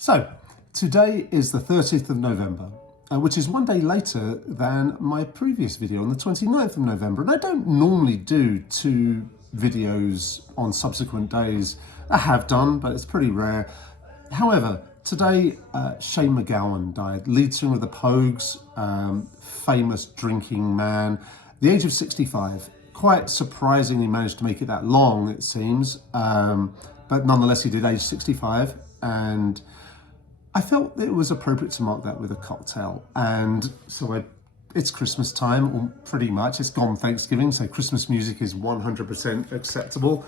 So, today is the 30th of November, which is one day later than my previous video on the 29th of November. And I don't normally do two videos on subsequent days. I have done, but it's pretty rare. However, today, Shane MacGowan died, lead singer of the Pogues, famous drinking man, the age of 65. Quite surprisingly managed to make it that long, it seems. But nonetheless, he did age 65. And I felt it was appropriate to mark that with a cocktail. And so it's Christmas time, or pretty much. It's gone Thanksgiving, so Christmas music is 100% acceptable.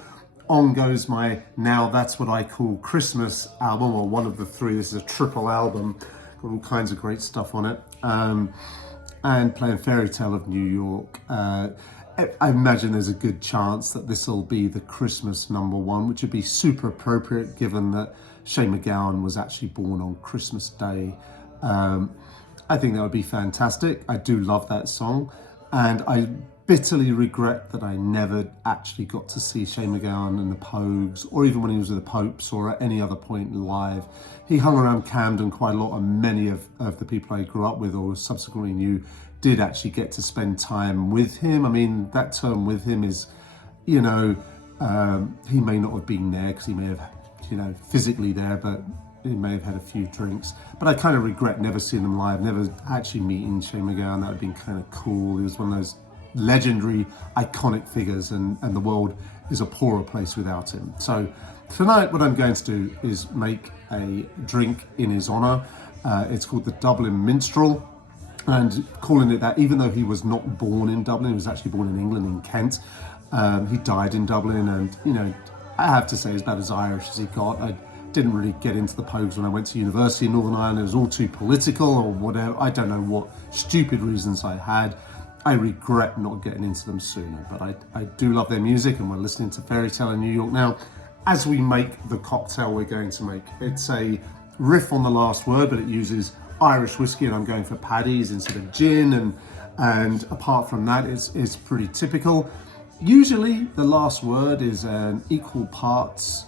On goes my Now That's What I Call Christmas album, or one of the three. This is a triple album, got all kinds of great stuff on it. And playing Fairy Tale of New York. I imagine there's a good chance that this will be the Christmas #1, which would be super appropriate given that Shane MacGowan was actually born on Christmas Day. I think that would be fantastic. I do love that song, and I bitterly regret that I never actually got to see Shane MacGowan and the Pogues, or even when he was with the Popes or at any other point live. He hung around Camden quite a lot, and many of the people I grew up with or subsequently knew did actually get to spend time with him. I mean, that term with him is, you know, he may not have been there because he may have, you know, physically there, but he may have had a few drinks. But I kind of regret never seeing them live, never actually meeting Shane MacGowan. That would have been kind of cool. He was one of those legendary, iconic figures, and the world is a poorer place without him. So tonight what I'm going to do is make a drink in his honor. It's called the Dublin Minstrel, and calling it that, even though he was not born in Dublin, he was actually born in England, in Kent. He died in Dublin, and, you know, I have to say, he's about as Irish as he got. I didn't really get into the Pogues when I went to university in Northern Ireland. It was all too political or whatever. I don't know what stupid reasons I had. I regret not getting into them sooner, but I do love their music, and we're listening to Fairy Tale in New York now. As we make the cocktail we're going to make, it's a riff on the last word, but it uses Irish whiskey, and I'm going for paddies instead of gin, and apart from that, it's pretty typical. Usually the last word is an equal parts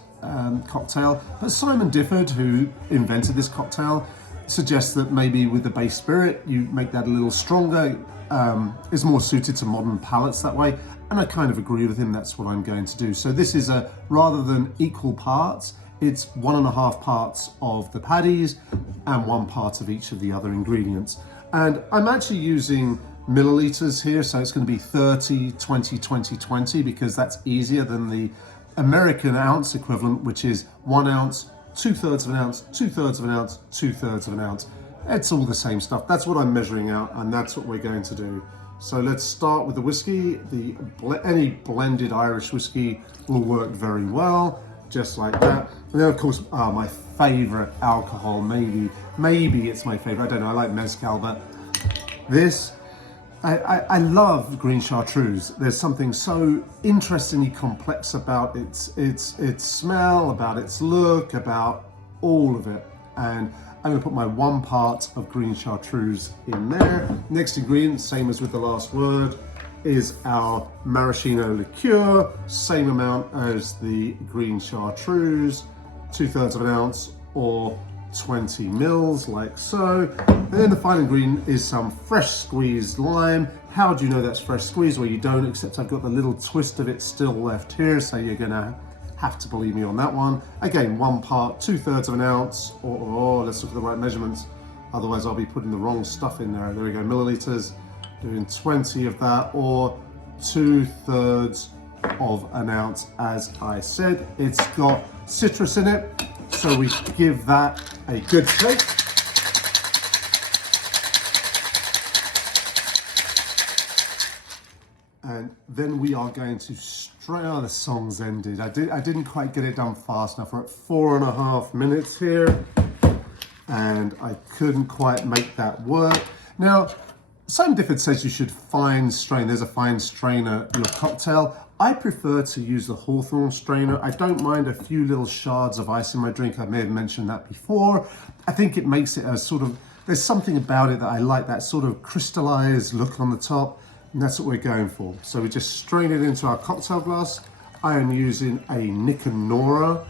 cocktail, but Simon Difford, who invented this cocktail, suggests that maybe with the base spirit you make that a little stronger. Is more suited to modern palates that way, and I kind of agree with him. That's what I'm going to do. So this is a, rather than equal parts, it's 1.5 parts of the paddies and 1 part of each of the other ingredients. And I'm actually using milliliters here, so it's going to be 30, 20, 20, 20, because that's easier than the American ounce equivalent, which is 1 ounce, 2/3 of an ounce, 2/3 of an ounce, 2/3 of an ounce. It's all the same stuff. That's what I'm measuring out, and that's what we're going to do. So let's start with the whiskey. Any blended Irish whiskey will work very well, just like that. And then, of course, my favorite alcohol, maybe it's my favorite. I don't know, I like mezcal, but this, I love Green Chartreuse. There's something so interestingly complex about its smell, about its look, about all of it. And I'm going to put my 1 part of Green Chartreuse in there. Next ingredient, same as with the last word, is our maraschino liqueur. Same amount as the Green Chartreuse, 2/3 of an ounce or 20 mils, like so. And then the final ingredient is some fresh squeezed lime. How do you know that's fresh squeezed? Well, you don't, except I've got the little twist of it still left here, so you're gonna have to believe me on that one. Again, 1 part, 2/3 of an ounce, or let's look at the right measurements. Otherwise I'll be putting the wrong stuff in there. There we go, milliliters, doing 20 of that, or 2/3 of an ounce. As I said, it's got citrus in it, so we give that a good shake. And then we are going to strain. Oh, the song's ended. I didn't quite get it done fast enough. We're at 4.5 minutes here, and I couldn't quite make that work. Now, Simon Difford says you should fine strain. There's a fine strainer your cocktail. I prefer to use the Hawthorne strainer. I don't mind a few little shards of ice in my drink. I may have mentioned that before. I think it makes it a sort of, there's something about it that I like, that sort of crystallized look on the top. And that's what we're going for. So we just strain it into our cocktail glass. I am using a Nick and Nora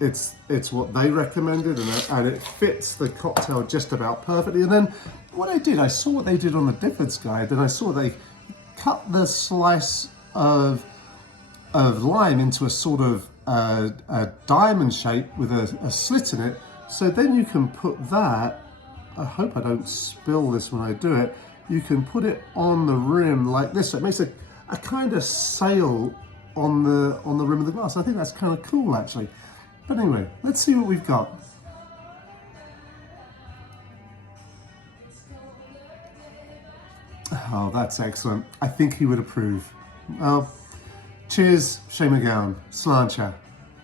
It's what they recommended, and it fits the cocktail just about perfectly. And then what I saw what they did on the Difford's Guide, and I saw they cut the slice of lime into a sort of a diamond shape with a slit in it. So then you can put that, I hope I don't spill this when I do it, you can put it on the rim like this. So it makes a kind of sail on the rim of the glass. I think that's kind of cool actually. But anyway, let's see what we've got. Oh, that's excellent. I think he would approve. Well, cheers, Shane McGowan. Sláinte.